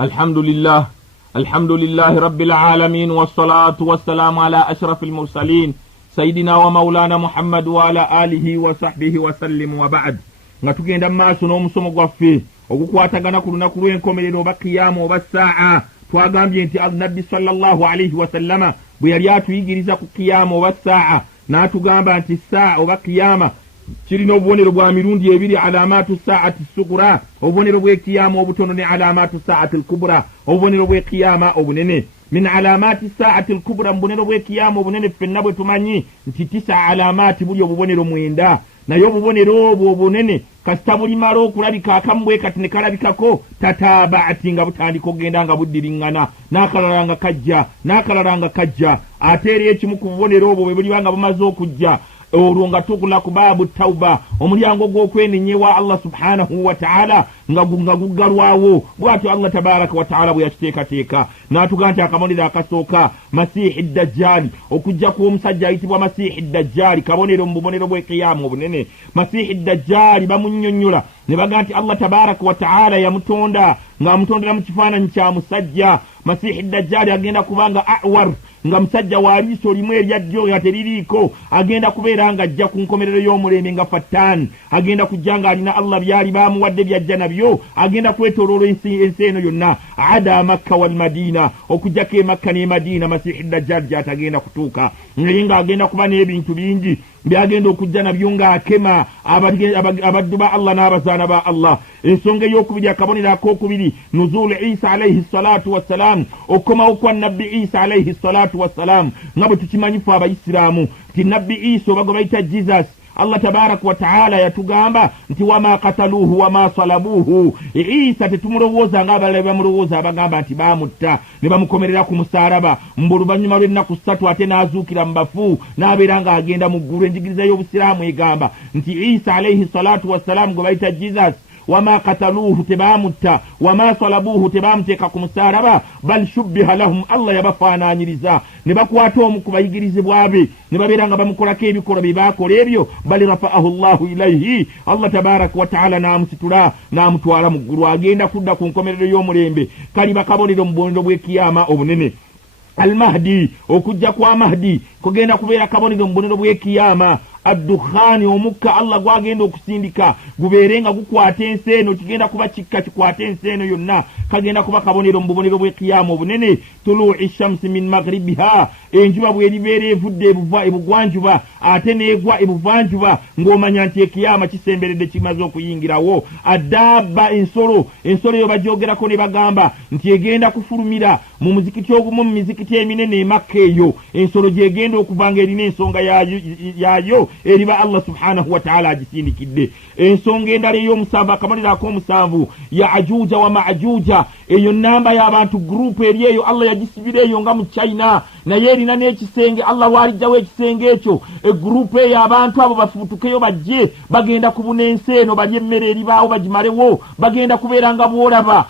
الحمد لله رب العالمين والصلاة والسلام على أشرف المرسلين سيدنا ومولانا محمد وعلى آله وصحبه وسلم وبعد. Natugenda maaso n'omusomo gwaffe ogukwatagana ku lunaku lw'enkomerero oba kiyamu oba saa'a. Twagambye nti Nabbi sallallahu alayhi wa sallama bwe yali atuyigiriza ku kiyamu oba saa'a n'atugamba nti saa'a oba kiyama kirina obubonero bwa mirundi ebiri, alamatu saati sugura, obubonero bw'ekiyama obutono, ne alamatu saati al-kubra, obubonero bw'ekiyama obunene. Min alamati saati al-kubra, mbubonero bw'ekiyama obunene ffenna bwe tumanyi nti 9 alamati, buli obubonero 9, naye obubonero obwo obunene kasita bulimala okulabika akamu bwe kati ne kalabikako tatabaati nga butandika okugenda nga buddiriŋŋana, n'akalala nga kajja n'akalala nga kajja, ate eri ekimu ku bubonero obwo bwe buliba nga bumaze okujja, olwo nga tukula ku baabu tawba, omulyango gw'okwenenyewa Allah subhanahu wa ta'ala nga guggalwawo. Bw'atyo Allah tabaraka wa ta'ala bwe yakiteekateeka n'atuga nti akabonero akasooka masihi dajjali, okujja kw'omusajja ayitibwa masihi dajjali, kabonero mu bubonero bw'ekiyama obunene. Masihi dajjali bamunnyonnyola ne baga nti Allah tabaraka wa ta'ala yamutonda ng'amutondera mu kifaananyi kya musajja. Masihi dajjali agenda kubanga awar, nga musajja wa liiso limu erya ddyo nga teririiko, agenda kubeera nga ajja ku nkomerero y'omulembe nga fattan, agenda kujja nga alina Allah byali bamuwadde byajja nabyo, agenda kwetooloola ensi eno yonna, ada Makka wal Madina, okujjako e Makka ne Madina Masihi dajjali gy'atagenda kutuuka, naye ng'agenda kuba n'ebintu bingi byagenda okujja nabyo ng'akema abaddu ba Allah n'abazaana ba Allah. Ensonga ey'okubiri, akabonero ak'okubiri, nuzulu Isa alayhi salatu wassalam, okomawo kwa Nabbi Isa alayhi salatu wassalam, nga bwe tukimanyi ffe Abayisiraamu nti Nabbi Isa oba gwe bayita Jesus, Allah tabaraka wa ta'ala yatugamba nti wama qataluhu wama salabuhu. Isa tetumulowooza ng'abalala bamulowooza abagamba nti bamutta ne bamukomerera ku musaalaba, mbuluvannyuma lw'ennaku 3 ate n'azuukira mu bafu n'abeera ng'agenda mu ggulu. Enjigiriza y'Obusiraamu egamba nti Isa alayhi salatu wassalamu gwe bayita Jesus, wama qataluhu tebamutta, wama salabuhu tebamuteeka ku musaalaba, bal shubbiha lahum, Allah yabafaananyiriza ne bakwata omu ku bayigirizibwa be ne babeera nga bamukolako ebikolwa bye baakola ebyo, bal rafa'ahu Allahu ilayhi, Allah tabaraka wa ta'ala n'amusitula n'amutwala mu ggulu, agenda kudda ku nkomerero y'omulembe. Kaliba kabonero mu bubonero bw'ekiyama obunene. Al-Mahdi, okujja kwa Mahdi kugenda kubeera kabonero mu bubonero bw'ekiyama. Addukhani, omukka Allah gwagenda okusindika gubeere nga gukwata ensi eno, kigenda kuba kikka kikwata ensi eno yonna, kagenda kuba kabonero mu bubonero bw'ekiyama obunene. Tulu'i shamsi min maghribiha, enjuba bw'eribeera evudde ebugwanjuba ate n'egwa ebuvanjuba, ng'omanya nti ekiyama kisemberedde kimaze okuyingirawo. Addaabba, ensolo eyo bagyogerako ne bagamba nti egenda kufulumira mu muzikiti ogumu mu mizikiti eminene e Makka eyo, ensolo gyegenda okuva ng'erina ensonga yaayo eriba Allah subhanahu wa ta'ala agisindikidde. Ensonga endala ey'omusanvu, akabonero ak'omusanvu, Yaajuja wa Maajuja, eyo namba y'abantu gurupu eri eyo Allah yagisibira eyo nga mu China, naye erina n'ekisenge. Allah waalijjawo ekisenge ekyo, egurupu eyo abantu abo bafuutukeyo bajje, bagenda kubuna ensi eno, balye emmere eribaawo bagimalewo, bagenda kubeera nga bw'olaba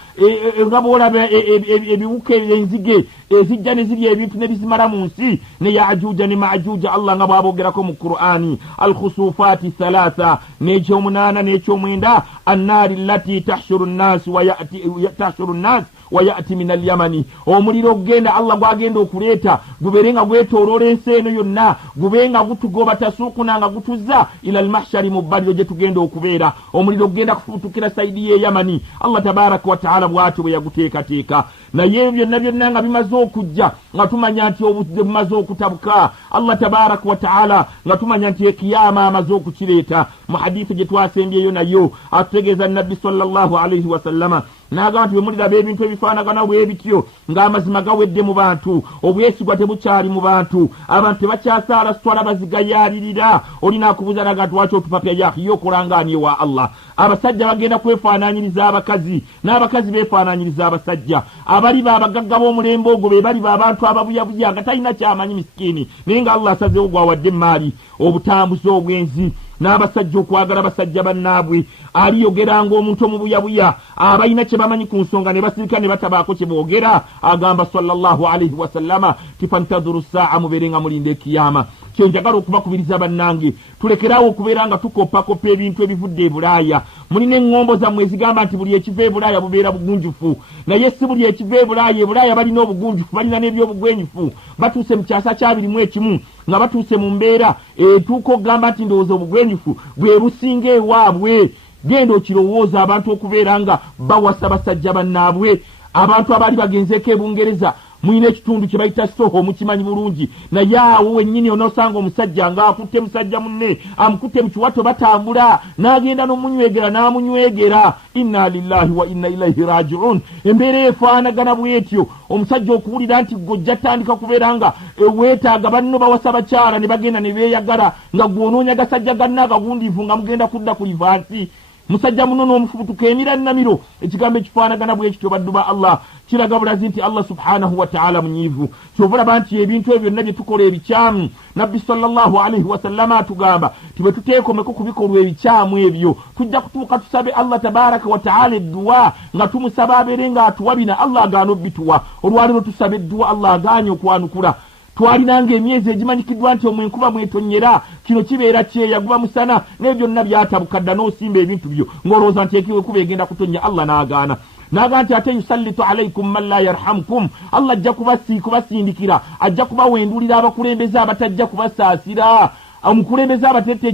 ebiwuka enzige ezijja ne zirya ebintu ne bizimala mu nsi. Ne Yaajuja ne Maajuja Allah nga bw'aboogerako mu Qur'ani, al-khusufaati thalatha, n'ekyomunaana n'ekyomwenda, annaari allati tahshuru nnaasi wa ya'ti min al-yamani, omuliro ogenda Allah gwagenda okuleeta gubeere nga gwetooloola ensi eno yonna, gubeere nga gutugoba tasuukuna nga gutuzza ila al-mahshari, mu bbaliro gye tugenda okubeera. Omuliro ogenda kufuutukira sayidi y'e Yamani. Allah tabaraka wa ta'ala bw'atyo bwe yaguteekateeka. Naye byonna nga bimaze okujja nga tumanya nti obudde bumaze okutabuka, Allah tabaraka wa ta'ala nga tumanya nti ekiyama amaze okukireeta. Mu hadiisi gye twasembyeyo nayo atutegeeza Nabbi sallallahu alayhi wa sallama n'agamba nti bwe muliraba ebintu ebifaanagana bwe bityo ng'amazima gawedde mu bantu, obwesigwa tebukyali mu bantu, abantu tebakyasaala sitwala bazigayaalirira. Olina akubuuza naga nti lwaki otupapya yaaki yokola ani wa Allah? Abasajja bagenda kwefaananyiriza abakazi, n'abakazi beefaananyiriza abasajja. Abaliba abagagga b'omulembe ogwo be baliba abantu ababuyabuya nga talina kyamanyi misikini, naye nga Allah asazeewo gwawadde emaali, obutambuzi, obwenzi, n'abasajja okwagala basajja bannaabwe. Aliyogera ng'omuntu omubuyabuya abalina kye bamanyi ku nsonga ne basirika ne batabaako kye boogera. Agamba sallallahu alayhi wa sallama ti fantadhuru saa, mubeere nga mulinda ekiyama. kyenjagala okubakubiriza bannange tulekerawo okubeera nga tukopakopa ebintu ebivudde e Bulaaya. Mulina eŋŋombo zammwe ezigamba nti buli ekiva e Bulaaya bubeera bugunjufu, naye si buli ekiva e Bulaaya. E Bulaaya balina obugunjufu, balina n'ebyobugwenyufu. Batuuse mu kyasa kya 21 nga batuuse mu mbeera etuuka okugamba nti ndowooza obugwenyufu bwe businga ewaabwe. Genda okirowooza abantu okubeera nga bawasa basajja bannaabwe. Abantu abaali bagenzeeko e Bungereza mulina ekitundu kye bayita Soho, mukimanyi bulungi, naye awo wennyini onoosanga omusajja ng'akutte musajja munne amukutte mu kiwato batambula, n'agenda n'omunywegera n'amunywegera. Inna lillahi wa inna ilaihi raji'un. Embeera efaanagana bw'etyo, omusajja okuwulira nti gojja tandika kubeera nga weetaaga banno bawasa bakyala ne bagenda ne beeyagala, nga gw'onoonya gasajja ganna agagundiivu nga mugenda kudda ku livansi. Musajja muno n'omufubutuka emira nnamiro. Ekigambo ekifaanagana bw'ekityo baddu ba Allah kiraga bulazi nti Allah subhanahu wa ta'ala munyiivu. Kyova olaba nti ebintu ebyo byonna bye tukola ebikyamu, Nabbi sallallahu alaihi wasallama atugamba ti bwe tuteekomeko ku bikolwa ebikyamu ebyo tujja kutuuka tusabe Allah tabaraka wa ta'ala edduwa nga tumusaba abeere ng'atuwa bina Allah agaana obbituwa. Olwaliro tusaba edduwa Allah agaanye okwanukula. Twalinanga emyezi egimanyikiddwa nti omwenkuba mwetonyera, kino kibeera kyeya guba musana, naye byonna byatabukadda n'osimba ebintu byo ng'olowooza nti ekuba egenda kutonya. Allah n'agaana nti ate yusallitu alaikum man la yarhamkum. Allah ajja kubasindikira, ajja kubawendulira abakulembeze abatajja kubasaasira. Omukulembeze abateete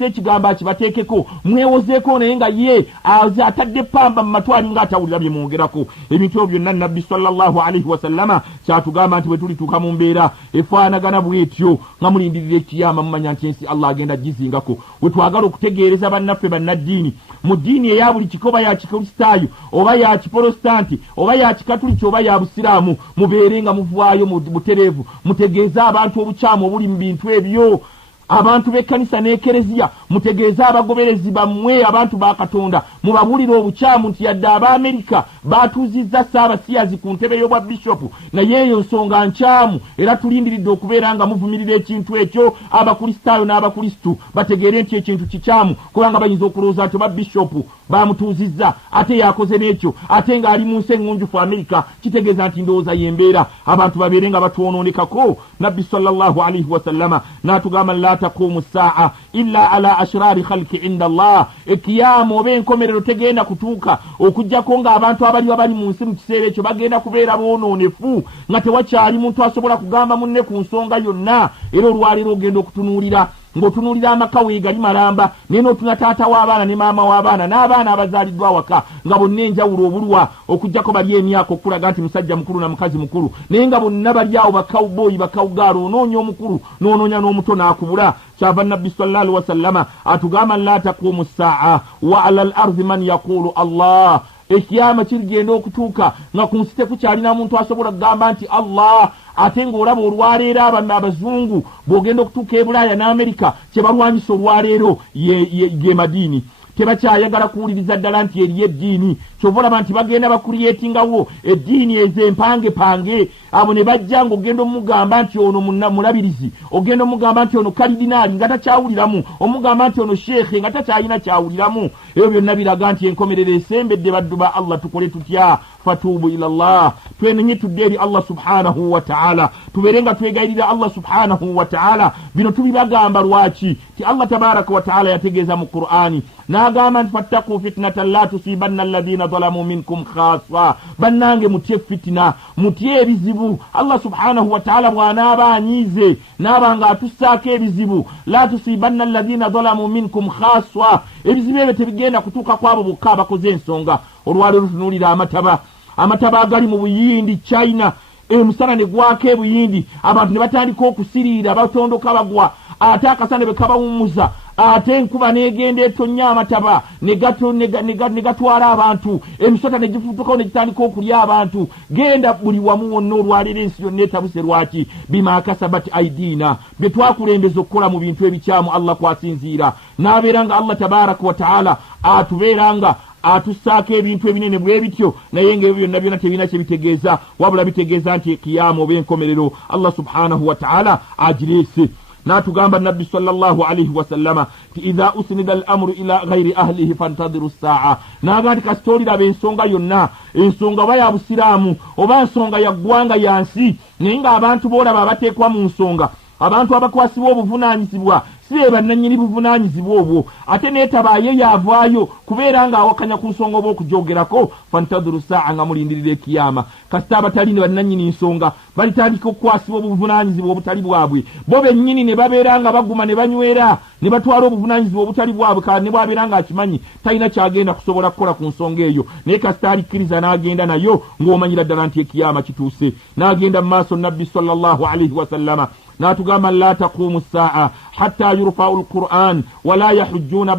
ekigambo akibateekeko, mwewozeeko naye nga ye atadde pamba mu matwali ng'atawulira bye mwongerako. Ebintu ebyo byonna Nabbi sallallahu alaihi wasallama kyatugamba nti bwe tulituuka mu mbeera efaanagana bw'etyo nga mulindirira ekiyama, mumanya nti ensi Allah agenda gizingako. We twagala okutegeereza bannaffe bannaddiini mu ddiini eya buli kika, oba ya kikristaayo oba ya kiprotestanti oba ya kikatuliki oba ya busiraamu, mubeere nga muvaayo mu butereevu, mutegeeze abantu obukyamu obuli mu bintu ebyo. Abantu b'ekkanisa n'ekereziya mutegeeza abagoberezi bammwe abantu ba Katonda, mubabulira obukyamu nti yadde Abaamerika baatuuzizza Saabasiyazi ku ntebe y'obwa bishopu, naye eyo nsonga nkyamu era tulindiridde okubeera nga muvumirira ekintu ekyo. Abakristaayo n'Abakristu bategeere nti ekintu kikyamu, kubanga bayinza okulowooza nti oba bishopu bamutuuzizza ate yakoze n'ekyo, ate ng'ali mu nsi eŋŋunjufu Amerika. Kitegeeza nti ndowooza y'embeera, abantu babeere nga batwonoonekako. Nabbi sallallahu alaihi wasallama n'atugamba la taqumu saa illa ala ashrari khalqi inda Allah. Ekiyama oba enkomerero tegenda kutuuka okujjako ng'abantu abaliwo bali mu nsi mu kiseera ekyo bagenda kubeera boonoonefu, nga tewakyali muntu asobola kugamba munne ku nsonga yonna. Era olwaleero ogenda okutunuulira ng'otunuulira amaka weegali malamba, naye n'otuna taata w'abaana ne maama w'abaana n'abaana abazaaliddwa awaka nga bonna enjawulo obulwa, okujjako bali emyaka okulaga nti musajja mukulu na mukazi mukulu, naye nga bonna bali awo bakawubooyi bakawugaalo, onoonya omukulu n'onoonya n'omuto n'akubula. Kyava Nabbi sallallahu alaihi wasallama atugamba la taqumu saa wa ala al-ardi man yaqulu Allah. Ekiyama kirigenda okutuuka nga ku nsi tekukyalina muntu asobola kugamba nti Allah. Ate ng'olaba olwaleero abazungu bw'ogenda okutuuka e Bulaaya n'Amerika kye balwanyisa olwaleero ye madiini. Tebakyayagala kuwuliriza ddala nti eriyo eddiini. Kyova olaba nti bagenda bakuliyetingawo eddiini ezo empange. Abo ne bajja ng'ogenda omugamba nti ono mulabirizi, ogenda omugamba nti ono kalidinaali nga takyawuliramu, omugamba nti ono sheekhe nga takyalina kyawuliramu. Ebyo byonna biraga nti enkomerero esembedde baddu ba Allah. Tukole tutya? Fatubu ila Allah, twenenye tudde eri Allah subhanahu wa ta'ala, tubeere nga twegayirira Allah subhanahu wa ta'ala. Bino tubibagamba lwaki? Ti Allah tabaraka wa ta'ala yategeeza mu Qur'ani n'agamba nti fattaqu fitnatan la tusibanna alladhina zalamu minkum khassa. Bannange mutye fitina, mutye ebizibu. Allah subhanahu wa ta'ala bw'anaaba anyiize n'aba nga atussaako ebizibu, la tusibanna alladhina zalamu minkum khassa, ebizibu ebyo tebigenda kutuuka kwabo bokka abakoze ensonga. Olwaleero tunuulira amataba agali mu Buyindi China, emusana ne gwako e Buyindi, abantu ne batandika okusiriira batondoka bagwa, ate akasana bwe kabawummuza, ate enkuba n'egenda etonnya amataba ne gatwala abantu, emisota ne gifutukawo ne gitandika okulya abantu. Genda buli wamu wonna olwaleero ensi yonna etabuse lwaki? Bima kasabat aidina, bye twakulembeza okukola mu bintu ebikyamu Allah kwasinziira. N'abeera nga Allah tabaraka wa ta'ala atubeera nga atussaako ebintu ebinene bwe bityo, naye ng'ebyo byonna byonna tebirina kye bitegeeza, wabula bitegeeza nti ekiyama oba enkomerero Allah subhanahu wa ta'ala agireese. N'atugamba Nabbi sallallahu alaihi wasallama ti idha usnida al-amru ila ghairi ahlihi fantadiru saa. N'agamba nti kasita oliraba ensonga yonna, ensonga oba ya busiraamu oba ensonga ya ggwanga yansi, naye ng'abantu boolaba abateekwa mu nsonga abantu abakwasibwa obuvunaanyizibwa si bannannyini buvunaanyizibwa obwo ate neetabaye yaavaayo kubeera ng'awakanya ku nsonga oba okugyogerako fantaduru saa nga mulindirira ekiyama kasita abatali ne bannannyini nsonga balitandika okukwasibwa obuvunaanyizibwa obutali bwabwe bo bennyini ne babeera nga baguma ne banywera ne batwala obuvunaanyizibwa obutali bwabwe kale ne bwabeera ng'akimanyi talina kyagenda kusobola kukola ku nsonga eyo naye kasita alikkiriza n'agenda nayo ng'omanyira ddala nti ekiyama kituuse n'agenda mu maaso nabbi sallallahu alaihi wasallama ناتقام لا تقوم الساعة حتى يرفع القرآن ولا يحجون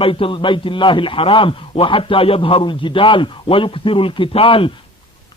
بيت الله الحرام وحتى يظهر الجدال ويكثر القتال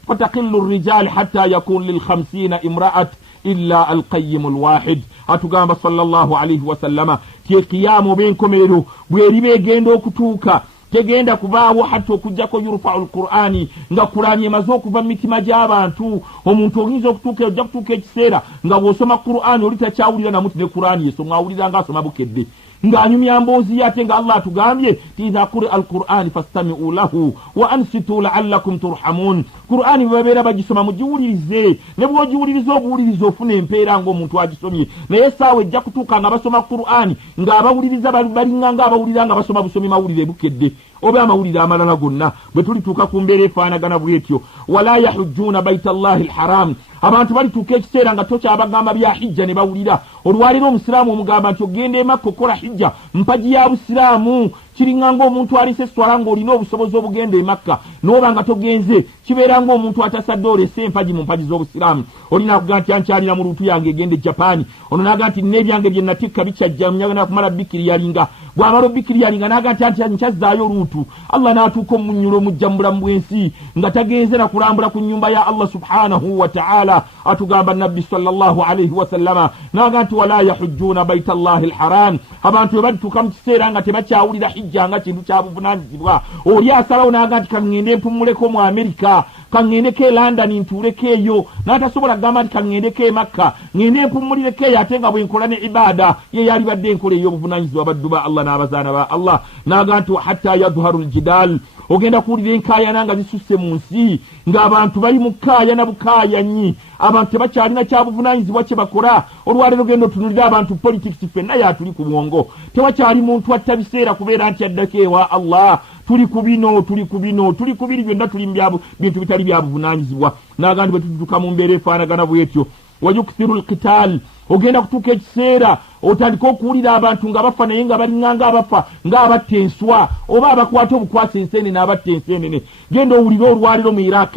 فتقل الرجال حتى يكون لل50 امرأة إلا القيم الواحد أتقام صلى الله عليه وسلم تي قيام بينكم إلو بيريبي جندو كتوكا tegenda kubaawo hatta okujjako yurfa'u alqur'ani nga qur'ani emaze okuva mu mitima gy'abantu omuntu oyinza okutuuka ojja kutuuka ekiseera nga bw'osoma qur'ani oli takyawulira namuti ne qur'ani yeso ng'awulira ng'asoma bukedde ng'anyumya mboozi ye ate nga Allah atugambye idha quri'a alqur'ani fastami'u lahu wa ansitu la'allakum turhamun qur'ani babeera bagisoma mugiwulirize ne bw'ogiwuliriza obuwuliriza ofuna empeera ng'omuntu agisomye naye essaawa ejja kutuuka nga basoma qur'ani ng'abawuliriza balinga ng'abawulira nga basoma busomi mawulire bukedde oba amawulire amalala gonna bwe tulituuka ku mbeera efaanagana bwetyo wala yahujjuuna baita llahi alharam abantu balituuka ekiseera nga tokyabagamba bya hijja ne bawulira olwaliro omusiraamu omugamba nti ogenda emakka okola hijja mpagi ya busiraamu kiringa ng'omuntu alise eswala ng'olina obusobozi obugenda emakka n'oba nga togenze kibeera ng'omuntu atasadde olese empagi mu mpagi z'obusiraamu olina akugamba nti ankyalira mu luutu yange egenda e Japaani ono n'agamba nti n'ebyange bye natikka bikyajja nyagala kumala bikiri yalinga bw'amala obikiri yalinga n'agamba nti nkyazzaayo oluutu Allah n'atuuka omunnyulo mujja mu bulamu bw'ensi nga tagenze na kulambula ku nnyumba ya Allah subhanahu wa ta'ala atugamba nabbi sallallahu alayhi wa sallama n'agamba nti wala yahujjuuna baita llahi alharam abantu bwe balituuka mu kiseera nga tebakyawulira hijja nga kintu kya buvunaanyizibwa oli asalawo n'agamba nti kaŋŋende mpumuleko mu Amerika kaŋŋendeko e London ntuuleko eyo n'atasobola kugamba nti kaŋŋendeko e Makka ŋŋende mpumulireko eyo ate nga bwe nkola ne ibaada ye yali badde enkola ey'obuvunaanyizibwa baddu ba Allah n'abazaana ba Allah n'agamba nti hatta yadhharu aljidaal ogenda kuwulira enkaayana nga zisusse mu nsi ng'abantu bali mu kaayana bukaayanyi abantu tebakyalina kyabuvunaanyizibwa kye bakola olwaleero genda otunulira abantu politics ffenna yatuli ku bwongo tewakyali muntu atta biseera kubeera nti addako ewa Allah tuli ku bino byonna tuli bintu bitali bya buvunaanyizibwa n'agandi bwe tututuka mu mbeera efaanagana bwetyo wayukthiru alqitaal ogenda kutuuka ekiseera otandika okuwulira abantu nga bafa naye nga balinga ng'abafa ng'abatta enswa oba abakwata obukwasa enseenene abatta enseenene genda owulire olwaliro mu Iraq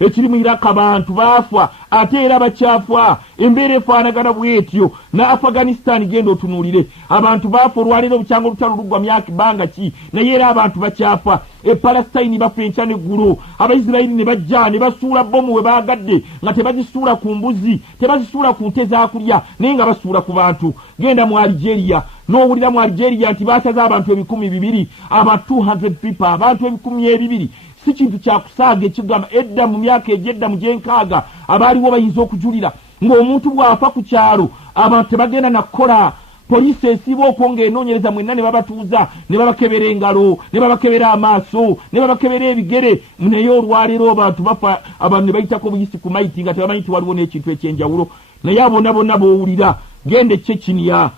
ekiri mu Iraq abantu baafa ate era bakyafa embeera efaanagana bwetyo na Afghanistan genda otunuulire abantu baafa olwaliro bukyanga olutalo luggwa myaka bbanga ki naye era abantu bakyafa Palestine bafa enkya n'eggulo Abaisirayiri ne bajja ne basuula bomu we baagadde nga tebagisuula ku mbuzi tebazisuula ku nte zaakulya naye nga basuula ku bantu genda mu Algeria n'owulira mu Algeria nti baasaze abantu 200 abantu 200 people abantu 200 si kintu kyakusaaga ekigamba edda mu myaka egyedda mu gyenkaaga abaaliwo bayinza okujulira ng'omuntu bw'afa ku kyalo abantu tebagenda nakukola poliisi esiba okwong'enoonyereza mwenna ne babatuuza ne babakebera engalo ne babakebera amaaso ne babakebera ebigere naye olwaleero abantu bafa abantu ne bayitako buyisi ku maiti nga tebamanyi nti waliwo n'ekintu ekyenjawulo naye abona bonna b'owulira genda Chechnya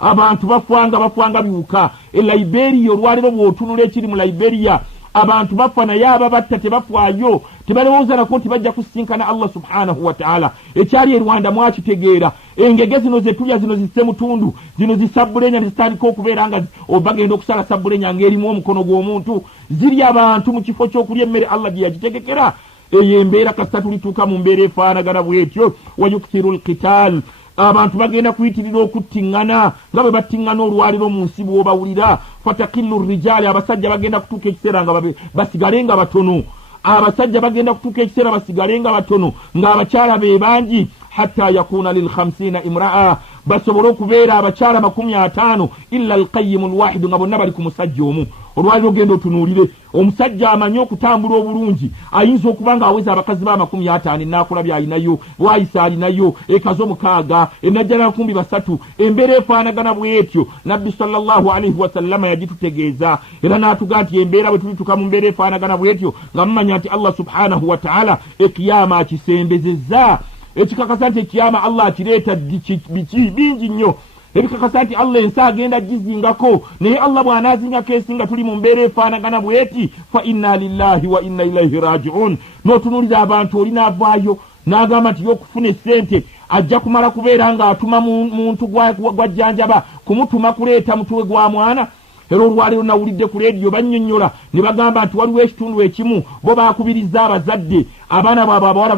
abantu bafwanga biwuka e Liberia olwaleero bw'otunula ekiri mu Liberia abantu bafa naye ababatta tebafwayo tebalowooza nako nti bajja kusinkana Allah subhanahu wa ta'ala ekyali e Rwanda mwakitegeera engege zino zetulya zino zisse mutundu zino zisabbulenya nezitandika okubeera nga obagenda okusala sabbulenya ng'erimu omukono gw'omuntu zirya abantu mu kifo ky'okulya emmere Allah gye yagitegekera eyo embeera kasita tulituuka mu mbeera efaanagana bwetyo wayukthiru alqitaal abantu bagenda kuyitirira okuttiŋŋana nga bwe battiŋŋana olwaliro mu nsi bw'obawulira fatakillu rijaali abasajja bagenda kutuuka ekiseera nga basigale nga batono abasajja bagenda kutuuka ekiseera basigale nga batono ng'abakyala be bangi hatta yakuna lil50 imra'a basobole okubeera abakyala 50 illa alqayyimu alwahidu nga bonna bali ku musajja omu olwaliro ogenda otunuulire omusajja amanyi okutambula obulungi ayinza okuba ng'aweza abakazi ba 50 ennaakula by'alinayo bwayisa alinayo ekazo 6 enajjala 300 embeera efaanagana bwetyo nabbi sallallahu alaihi wasallama yagitutegeeza era n'atuga nti embeera bwe tulituka mu mbeera efaanagana bwetyo nga mumanya nti Allah subhanahu wa ta'ala ekiyama akisembezezza ekikakasa nti ekiyama Allah akireeta bingi nnyo ebikakasa nti Allah ensi agenda gizingako naye Allah bw'anaazingako ensi nga tuli mu mbeera efaanagana bweti fa inna lillahi wa inna ilaihi raji'un. N'otunuulira abantu oli n'avaayo n'agamba nti y'okufuna essente ajja kumala kubeera ng'atuma muntu gwajjanjaba kumutuma kuleeta mutwe gwa mwana. Era olwaleero nawulidde ku leediyo bannyonnyola ne bagamba nti waliwo ekitundu ekimu bo baakubiriza abazadde abaana baabwe abawala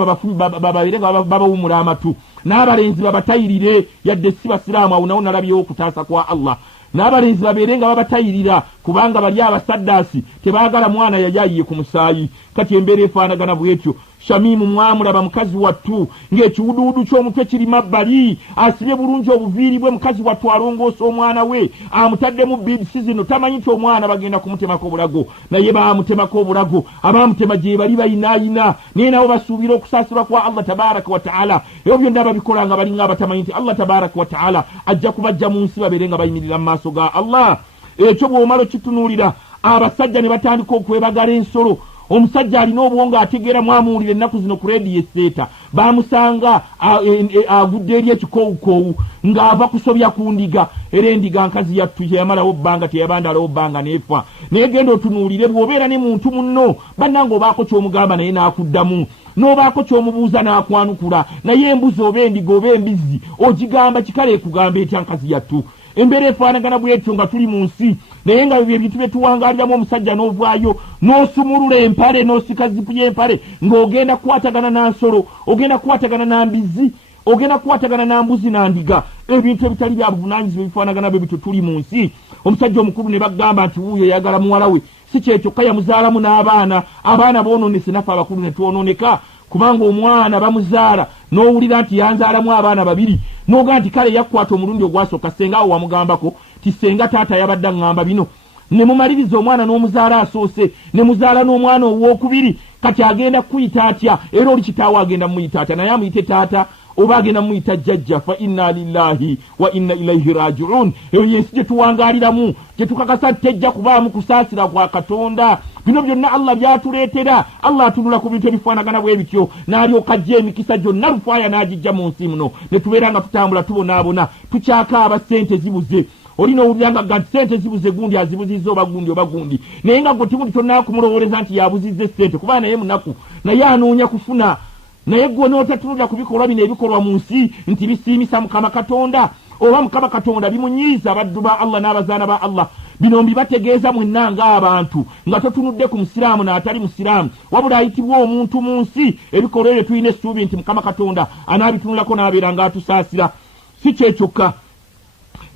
bababeere nga babawumula amatu n'abalenzi babatayirire yadde si basiraamu awo nawo nalabyewo okutaasa kwa Allah n'abalenzi babeere nga babatayirira kubanga bali abasaddaasi tebaagala mwana yayayiye ku musaayi. Kati embeera efaanagana bwetyo Shamimu mwamulaba mukazi wattu ng'ekiwuduwudu ky'omutwe kiri mabbali asibye bulungi obuviiri bwe mukazi wattu alongoosa omwana we amutaddemu biidisi zino tamanyi nti omwana bagenda kumutemako obulago naye baamutemako obulago abaamutema gye bali bayinaayina naye nabo basuubira okusaasirwa kwa Allah tabaraka wa taala. ebyo byonna babikola nga balinga abatamanyi nti Allah tabaraka wa taala ajja kubajja mu nsi babeere nga bayimirira mu maaso ga Allah. Ekyo bw'omala okitunuulira abasajja ne batandika okwebagala ensolo. Omusajja alina obwongo ategeera mwamuwulira ennaku zino ku leediyo esseeta baamusanga agudde eri ekikoowukoowu ng'ava kusobya ku ndiga era endiga nkazi yattu yamalawo bbanga teyabandalawo bbanga neefa. naye genda otunuulire bw'obeera ne muntu munno bannanga obaako ky'omugamba naye n'akuddamu n'obaako ky'omubuuza n'akwanukula naye embuzi oba endiga oba embizzi ogigamba kikale ekugamba etya nkazi yattu. Embeera efaanagana bwetyo nga tuli mu nsi naye nga ebintu bye tuwangaaliramu omusajja n'ovaayo n'osumulula empale n'osika zipu y'empale ng'ogenda kukwatagana na nsolo ogenda kukwatagana na mbizzi ogenda kukwatagana na mbuzi na ndiga ebintu ebitali bya buvunaanyizibwa ebifaanagana bwe bityo tuli mu nsi. Omusajja omukulu ne bagamba nti wuuyo yagala muwala we si kyekyokka yamuzaalamu n'abaana abaana boononese naffe abakulu ne twonooneka kubanga omwana bamuzaala n'owulira nti yanzaalamu abaana babiri n'ogaa nti kale yakkwata omulundi ogwasooka senga awo wamugambako ti senga taata yabadde aŋŋamba bino ne mumaliriza omwana n'omuzaala asoose ne muzaala n'omwana ow'okubiri kati agenda kuyita atya era oli kitaawo agenda muyita atya naye amuyite taata oba agenda muyita jjajja. Fa inna lillahi wa inna ilaihi raji'un. eyo yensi gye tuwangaaliramu gye tukakasa tejja kubaamu kusaasira kwa Katonda. Bino byonna Allah byatuleetera. Allah atunula ku bintu ebifaanagana bwe bityo n'alyoka ajja emikisa gyonna lufaaya n'agijja mu nsi muno ne tubeera nga tutambula tubonaabona tukyakaaba ssente zibuze. Olina owulira nga ssente zibuze gundi azibuzizza oba gundi naye nga gwe timundi tonnaakumulowooleza nti yabuzizza ssente kuba naye munaku naye anoonya kufuna. Naye gwe n'otatunulira ku bikolwa bino ebikolwa mu nsi nti bisiimisa Mukama Katonda oba Mukama Katonda bimunyiiza abaddu ba Allah n'abazaana ba Allah. Bino mbibategeeza mwenna ng'abantu nga totunudde ku musiraamu n'atali musiraamu wabula ayitibwa omuntu mu nsi ebikolwa ebyo tulina essuubi nti Mukama Katonda anaabitunulako n'abeera ng'atusaasira. Si kyekyokka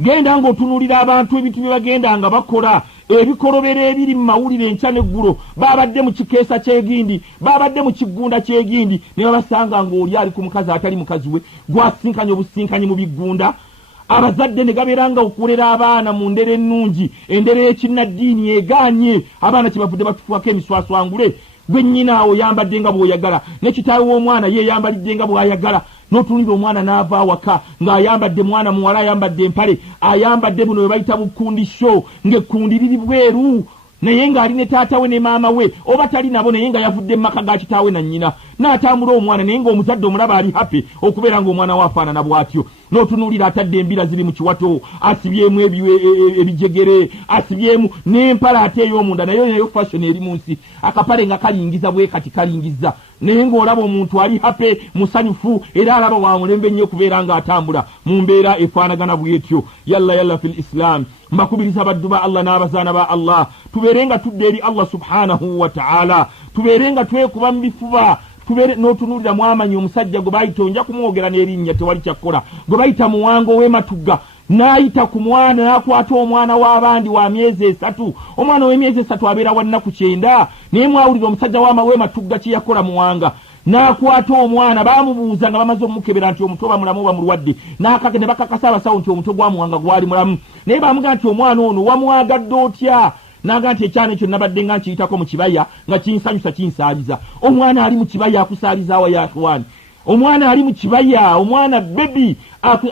genda ng'otunuulira abantu ebintu bye bagenda nga bakola ebikolobero ebiri mu mawulire enkya n'eggulo baabadde mu kikeesa ky'egindi baabadde mu kiggunda ky'egindi ne babasanga ng'oli ali ku mukazi atali mukazi we gwasinkanye obusinkanyi mu biggunda. Abazadde ne gabeera nga okulera abaana mu ndera ennungi endera y'ekinnaddiini egaanye abaana kyebavudde batufuwako emiswaswangule gwe nnyina awo yambadde nga bw'oyagala ne kitaawe w'omwana ye yambalidde nga bw'ayagala n'otunulira omwana n'ava awaka ng'ayambadde mwana muwala ayambadde empale ayambadde buno bwe bayita bukundisho ng'ekkundi liri bweru naye ng'ali ne taata we ne maama we oba tali nabo naye nga yavudde mu maka ga kitaawe na nnyina n'atambula omwana naye ng'omuzadde omulaba ali happy okubeera ng'omwana we afaanana bw'atyo. N'otunuulira atadde embira ziri mu kiwato asibyemu ebijegere asibyemu n'empala ate ey'omunda nayo fashion eri mu nsi akapale nga kalingiza bwe kati kalingiza naye ng'olaba omuntu ali happy musanyufu era alaba wa mulembe nnyo okubeera ng'atambula mu mbeera efaanagana bw'etyo. Yalla fil Islam mbakubiriza baddu ba Allah n'abazaana ba Allah tubeere nga tudde eri Allah subhanahu wa ta'ala tubeere nga twekuba mu bifuba tubeere n'otunuulira mwamanyi omusajja gwe bayita onja kumwogera n'erinnya tewali kyakkola gwe bayita muwango w'ematugga n'ayita ku mwana n'akwata omwana w'abandi wa myezi 3 omwana w'emyezi 3 abeera wa nnaku 9 naye mwawulira omusajja w'ematugga kye yakola muwanga n'akwata omwana baamubuuza nga bamaze omukebera nti omuto bamulamu oba mulwadde ne bakakasa abasawo nti omuto gwamuwanga gwali mulamu naye baamugaa nti omwana ono wamwagadde otya naga nti ekyana ekyo nabadde nga nkiyitako mu kibaya nga kinsanyusa kinsaaliza. Omwana ali mu kibaya akusaaliza wa yakhwani omwana ali mu kibaya omwana bebi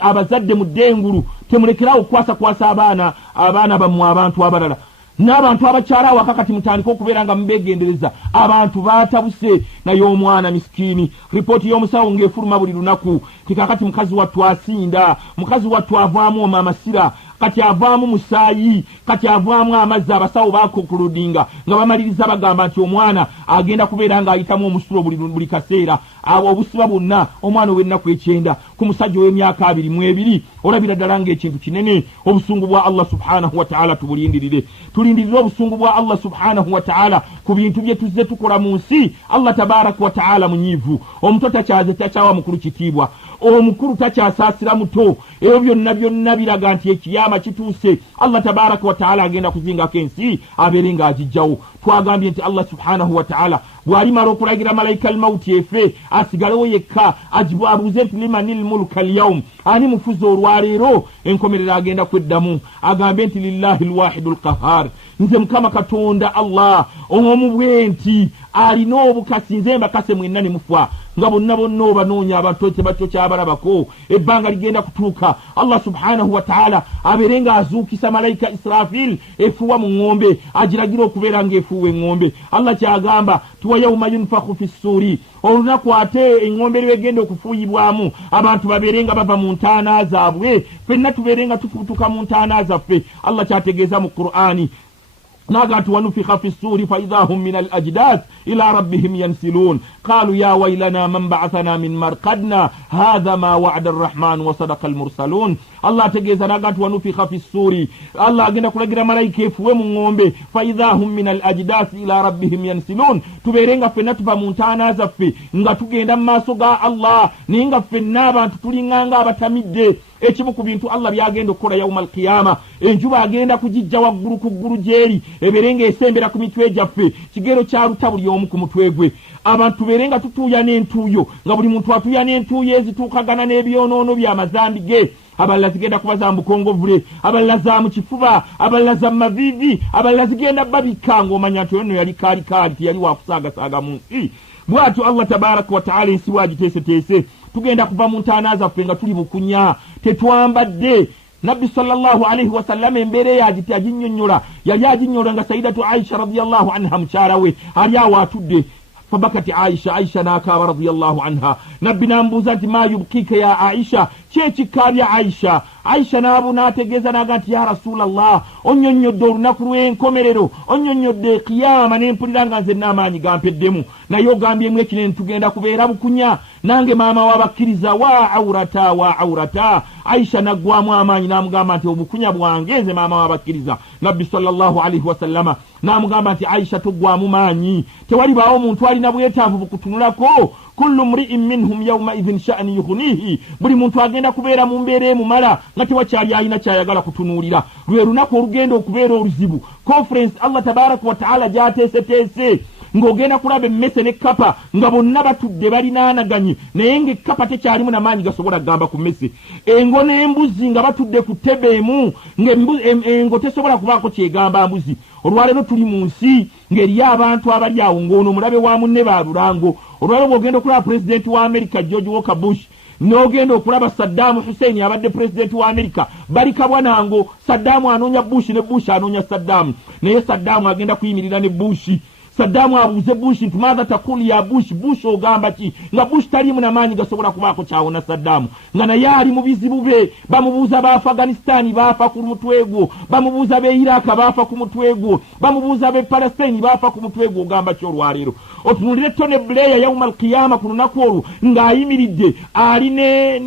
abazadde mu ddengulu temulekerawo kwasa abaana bammwe abantu abalala n'abantu abakyala wakakati mutandika okubeera nga mubeegendereza abantu baatabuse naye omwana misikini ripooti y'omusawo ng'efuluma buli lunaku tikakati mukazi wattu asinda mukazi wattu avaamu omamasira kati avaamu musaayi kati avaamu amazzi abasawo baakokuludinga nga bamaliriza bagamba nti omwana agenda kubeera ng'ayitamu omusulo buli kaseera obusiba bwonna omwana ow'ennaku 9 ku musajja ow'emyaka 22 olabira ddala ng'ekintu kinene obusungu bwa Allah subhanahu wa ta'ala tulindirire obusungu bwa Allah subhanahu wa ta'ala ku bintu bye tuzze tukola mu nsi. Allah tabaraka wa ta'ala munyiivu, omuto takyawa mukulu kitiibwa, omukulu takyasaasira muto. Ebyo byonna biraga nti ekiyama kituuse. Allah tabaraka wa ta'ala agenda kuzingako ensi abeere ng'agijjawo. Twagambye nti Allah subhanahu wa ta'ala bw'alimala okulagira malayika al-mauti efe asigalewo yekka abuuze nti limanil mulka al-yawm, ani mufuzi olwaleero? Enkomerero agenda kweddamu agambe nti lillahi al-wahidul qahhar, nze Mukama Katonda Allah omu bwenti alina obukasi, nze mbakase mwenna ne mufa nga bonna obanoonya abantu tebatyo kyabalabako. Ebbanga ligenda kutuuka Allah subhanahu wa ta'ala abeere ng'azuukisa malayika Israfil efuwa mu ng'ombe, agiragira okubeera ng'efuwa eng'ombe. Allah kyagamba tuwa yawma yunfakhu fi ssuri, olunaku ate eng'ombe lwegenda okufuuyibwamu abantu babeere nga bava mu ntaana zaabwe, ffenna tubeere nga tufuutuka mu ntaana zaffe. Allah kyategeeza mu Qur'ani ناقات ونفخ في السور فإذا هم من الأجداث إلى ربهم ينسلون قالوا يا ويلنا من بعثنا من مرقدنا هذا ما وعد الرحمن وصدق المرسلون. الله تجيزا ناقات ونفخ في السور، الله أجينا كل ملايكة فوهم غومبي فإذا هم من الأجداث إلى ربهم ينسلون. تبيرنغا في نتفا مونتانا زفي nga tugenda maaso ga Allah ninga fenna abantu tulinganga abatamidde. Ekimu ku bintu Allah byagenda okukola yawmal qiyama, enjuba agenda kujijja waggulu ku ggulu gyeri eberenga esembera ku mitwe gyaffe, kigero kya luta buli omu ku mutwe gwe. Abantu berenga tutuuya n'entuuyo nga buli muntu atuuya n'entuuyo ezituukagana n'ebyonoono by'amazambi ge. Abalala zigenda kuba za mukongovule, abalala za mu kifuba, abalala za mavivi, abalala zigenda babika ng'omanya nti ono yali kaali tiyali wakusaagasaaga mu nsi. Bw'atyo Allah tabaraka wa ta'ala ensi wagiteeseteese, tugenda kuva mu ntaana zaffe nga tuli bukunya tetwambadde. Nabbi sallallahu alayhi wa sallam embeera yaginnyonnyola, yali aginnyola nga Sayyidatu Aisha radiyallahu anha mukyala we ali awo atudde. Fabakati Aisha n'akaaba radiyallahu anha. Nabbi n'ambuuza nti ma yubkika ya Aisha, kyekikkaabya Aisha? Aisha n'ategeeza n'aga nti ya Rasulallah, onnyonnyodde olunaku lw'enkomerero, onnyonnyodde qiyama n'empulira nga nze n'amaanyi gampeddemu, naye ogambyemu ekinene tugenda kubeera bukunya. Nange maama w'abakkiriza wa awrata. Aisha naggwamu amaanyi n'amugamba nti obukunya bwange nze maama w'abakkiriza. Nabbi sallallahu alayhi wa sallama n'amugamba nti Aisha toggwamu maanyi, tewalibaawo omuntu alina bwetaavu bukutunulako. Kullu mri'in minhum yawma idhin sha'ni yughnihi, buli muntu agenda kubeera mu mbeera emumala nga tewakyali alina kyayagala kutunuulira. Lwe lunaku olugenda okubeera oluzibu. Conference Allah tabaraka wa ta'ala gyateeseteese ng'ogenda kulaba emmese ne kapa nga bonna batudde balinaanaganye, naye ng'ekapa tekyalimu n'amaanyi gasobola kugamba ku mmese. Engo n'embuzi nga batudde ku ttebe emu, ng'engo tesobola kubaako kyegamba mbuzi. Olwaleero tuli mu nsi ng'eriyo abantu abali awo ng'ono omulabe wa munne ba lulango. Olwaleero bw'ogenda okulaba pulezidenti wa Amerika George Walker Bush, n'ogenda okulaba Saddam Hussein abadde pulezidenti wa Amerika, balikabwa nango. Saddam anoonya Bush ne Bush anoonya Saddam, naye Saddam agenda kuyimirira ne Bush. Saddam abuuze Bush nti maadha takuli ya Bush, Bush ogamba ki? Nga Bush talimu n'amaanyi gasobola kubaako kyawona Saddam, nga naye ali mu bizibu bye. Bamubuuza ba Afghanistan baafa ku mutwe gwo, bamubuuza be Iraq baafa ku mutwe gwo, bamubuuza be Palestine baafa ku mutwe gwo. Ogamba ki olwaleero? Otunulire Tony Blair yawmal qiyama ku lunaku olwo ng'ayimiridde ali ne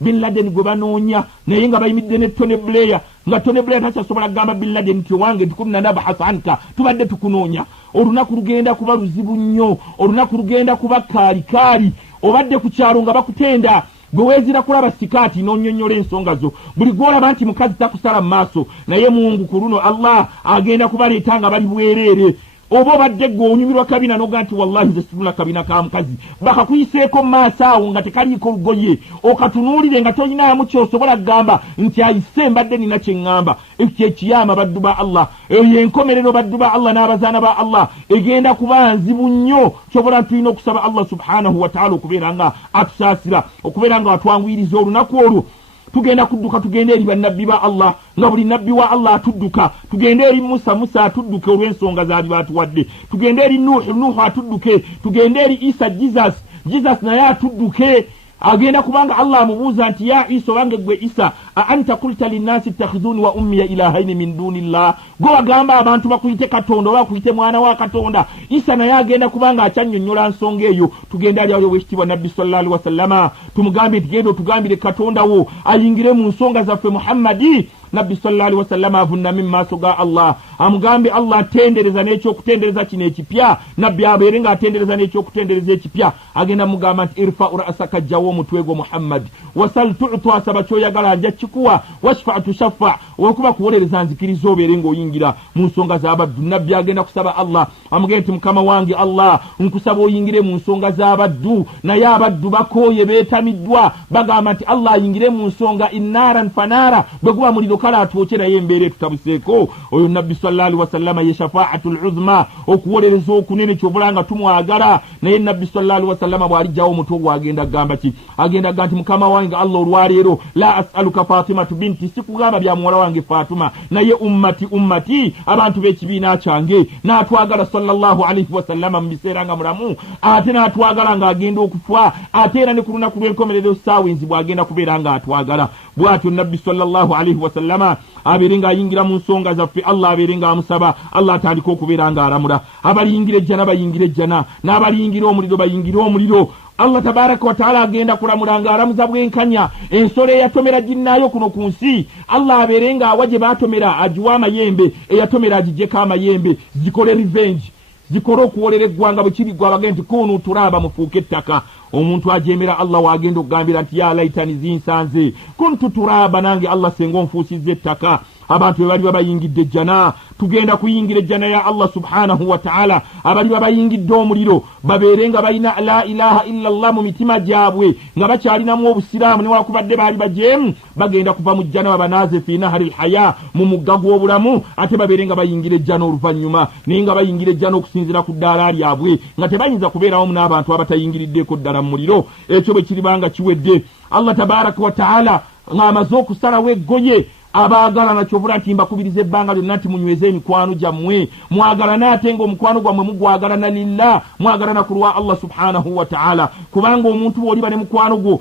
Bin Laden gwe banoonya, naye nga bayimiridde ne Tony Blair, nga Tony Blair takyasobola kugamba Bin Laden nti owange ndikunna nabahasa anka, tubadde tukunoonya. Olunaku lugenda kuba luzibu nnyo, olunaku lugenda kuba kaali. Obadde ku kyalo nga bakutenda, gwe weezira kulaba sikaati n'onnyonnyola ensonga zo. Buli gw'olaba nti mukazi takusala mu maaso, naye Mungu ku luno Allah agenda kubaleeta nga bali bwereere. Oba obadde gwe onyumirwa kabina n'oga nti wallahi nze situla kabina ka mukazi, bakakuyiseeko maaso awo nga tekaliiko lugoye, okatunuulire nga tolinaamu kyosobola kugamba nti ayise mbadde nina kye ŋŋamba. Ekyo ekiyama baddu ba Allah, eyo yenkomerero baddu ba Allah n'abazaana ba Allah, egenda kuba nzibu nnyo. Kyobola tulina okusaba Allah subhanahu wa ta'ala okubeera nga atusaasira, okubeera nga atwanguyiriza olunaku olwo. tugenda kudduka tugende eri bannabbi ba Allah nga buli nabbi wa Allah atudduka tugende eri Musa atudduke olw'ensonga zaali batuwadde tugende eri Nuhu atudduke tugende eri Isa Jesus naye atudduke agenda kubanga Allah amubuuza nti ya Isa wange gwe Isa anta qulta linnasi ittakhidhuni wa ummi ilahaini min dunillah gwe wagamba abantu bakuyite Katonda oba bakuyite mwana wa Katonda. Isa naye agenda kubanga akyanyonnyola nsonga eyo tugenda ali awo wekitibwa nabbi sallallahu alaihi wasallama tumugambe nti genda otugambire Katonda wo ayingire mu nsonga zaffe Muhammadi. Nabbi sallallahu alaihi wasallam avunnamye maaso ga Allah amugambe Allah atendereza n'ekyokutendereza kino ekipya. Nabbi abeere nga atendereza n'ekyokutendereza ekipya agenda mugamba nti irfa'u ra'saka jawo omutwe gwo Muhammad wasal tu'tu asaba kyoyagala nja kikuwa washfa tushaffa okuba kuwolereza nzikiriza obeere ng'oyingira mu nsonga z'abaddu. Nabbi agenda kusaba Allah amugende nti mukama wange Allah nkusaba oyingire mu nsonga z'abaddu naye abaddu bakooye beetamiddwa bagamba nti Allah ayingire mu nsonga innaran fanara bwe guba muliro kala atwoche naye embeere tutabuseeko. Oyo nabbi sallallahu alaihi wasallam ye shafa'atul uzma okuwolereza okunene kyobulanga tumwagala naye nabbi sallallahu alaihi wasallam bw'alijjawo omutwe gwagenda gamba ki agenda ganti mukama wange Allah olwaleero la as'aluka Fatima binti sikugamba bya muwala wange Fatuma naye ummati abantu b'ekibiina kyange n'atwagala sallallahu alaihi wasallam mu biseera nga mulamu ate n'atwagala ng'agenda okufa ate era ne ku lunaku lw'enkomerero saawinzi bw'agenda kubeera nga atwagala. Bw'atyo nabbi sallallahu alaihi wasallam abeere ng'ayingira mu nsonga zaffe Allah abeere ng'amusaba Allah atandika okubeera ng'aramula abaliyingira ejjana bayingira ejjana n'abaliyingira omuliro bayingira omuliro. Allah tabaraka wa taala agenda kulamulanga aramuza bwenkanya ensolo eyatomera ginnaayo kuno ku nsi Allah abeere ng'awa gye baatomera agiwa amayembe eyatomera agijjeko amayembe zikole revenge zikole okuwolera eggwanga bwe kiri gwabagenda nti kunu turaba mufuuke ettaka. Omuntu ajemera Allah wagenda okugambira nti ya laitani zinsanze kuntu turaba nange Allah senga onfuusizza ettaka. Abantu bali babayingidde ejjana tugenda kuyingira ejjana ya Allah subhanahu wa ta'ala. Abali babayingidde omuliro babeere nga balina la ilaha illa Allah mu mitima gyabwe nga bakyalinamu obusiraamu newakubadde baali bajeemu bagenda kuva mu jjana babanaaze fi naharil haya mu mugga gw'obulamu ate babeere nga bayingira ejjana oluvannyuma naye nga bayingira ejjana okusinziira ku ddaala lyabwe nga tebayinza kubeerawo mu n'abantu abatayingiriddeko ddala mu muliro. Ekyo bwe kiribanga kiwedde Allah tabaraka wa ta'ala ng'amaze okusalawo eggoye abaagalana kyovula nti mbakubiriza ebbanga lyonna nti munyweze emikwano gyammwe mwagalana ate ng'omukwano gwammwe mugwagalana lillah mwagalana ku lwa Allah subhanahu wa ta'ala. Kubanga omuntu bw'oliba ne mukwano gwo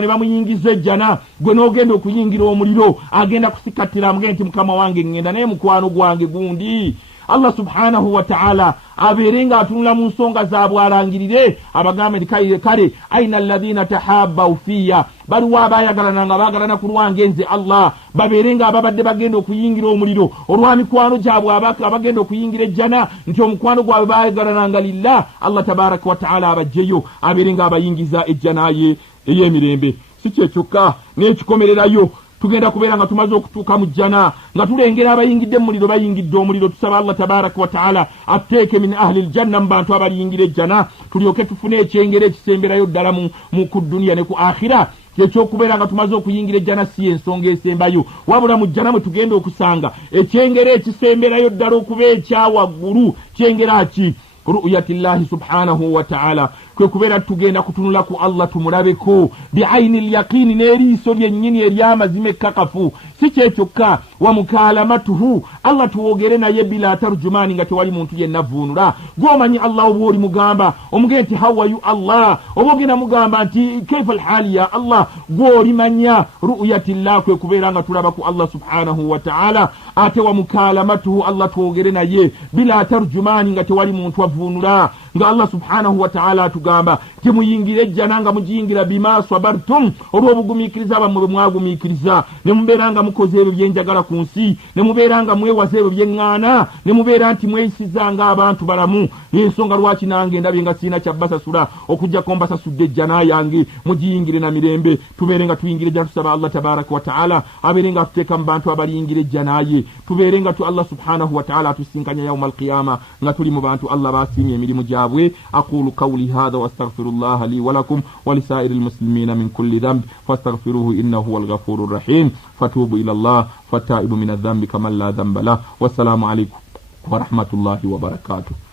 ne bamuyingiza ejjana gwe n'ogenda okuyingira omuliro agenda kusikattira amugende nti mukama wange ngenda naye mukwano gwange gundi. Allah subhanahu wa ta'ala abeere ng'atunula mu nsonga zaabwe alangirire abagambe nti kale aina alladhina tahabbaw fiya baliwo abaayagalana nga baagalana ku lwange nze Allah babeere ng'ababadde bagenda okuyingira omuliro olwa mikwano gyabwe abagenda okuyingira ejjana nti omukwano gwabwe baayagalana lillah Allah tabaraka wa ta'ala abajjeyo abeere ng'abayingiza ejjana ye ey'emirembe. Si kyekyokka n'ekikomererayo tugenda kubeera nga tumaze okutuuka mu jjana nga tulengera abayingidde muliro bayingidde omuliro. Tusaba Allah tabaraka wa ta'ala atteeke min ahli aljanna mu bantu abaliyingira ejjana tulyoke tufune ekyengero ekisemberayo ddala mu ku duniya ne ku akhira. Kyekyokubeera nga tumaze okuyingira ejjana si ensonga esembayo wabula mu jjana mwe tugenda okusanga ekyengero ekisemberayo ddala okuba ekyawaggulu kyengera ki ru'yatillahi subhanahu wa ta'ala kwe kubeera tugenda kutunula ku Allah tumulabeko bi'ayni al-yaqini n'eriiso lyennyini ery'amazima ekkakafu. Si kyekyokka wa mukalamatuhu Allah tuwogere naye bila tarjumani nga tewali muntu yenna vuunula. Gw'omanyi Allah oba oli mugamba omugende nti how are you Allah oba ogenda mugamba nti kaifa alhali ya Allah gw'olimanya ru'yatillah kwe kubeera nga tulaba ku Allah subhanahu wa ta'ala. Ate wa mukalamatuhu Allah tuwogere naye bila tarjumani nga tewali muntu avuunula nga Allah subhanahu wa ta'ala atugamba temuyingire ejjana nga mugiyingira bima sabartum olw'obugumiikiriza bammwe bwe mwagumiikiriza ne mubeera nga mukoze ebyo byenjagala ku nsi ne mubeera nga mwewaza ebyo byeŋŋaana ne mubeera nti mweyisiza ng'abantu balamu. Ensonga lwaki nange ndabye nga sirina kyabbasasula okuggyako mbasasudde ejjana yange mugiyingire na mirembe. Tubeere nga tuyingira ejjana tusaba Allah tabaraka wa ta'ala abeere nga atuteeka mu bantu abaliyingira ejjana ye. Tubeere nga Allah subhanahu wa ta'ala atusinkanya yawma alqiyama nga tuli mu bantu Allah basiimye emirimu gyabwe. أقول قولي هذا واستغفر الله لي ولكم ولسائر المسلمين من كل ذنب فاستغفروه إنه هو الغفور الرحيم فتوبوا إلى الله فالتائب من الذنب كمن لا ذنب له. والسلام عليكم ورحمة الله وبركاته.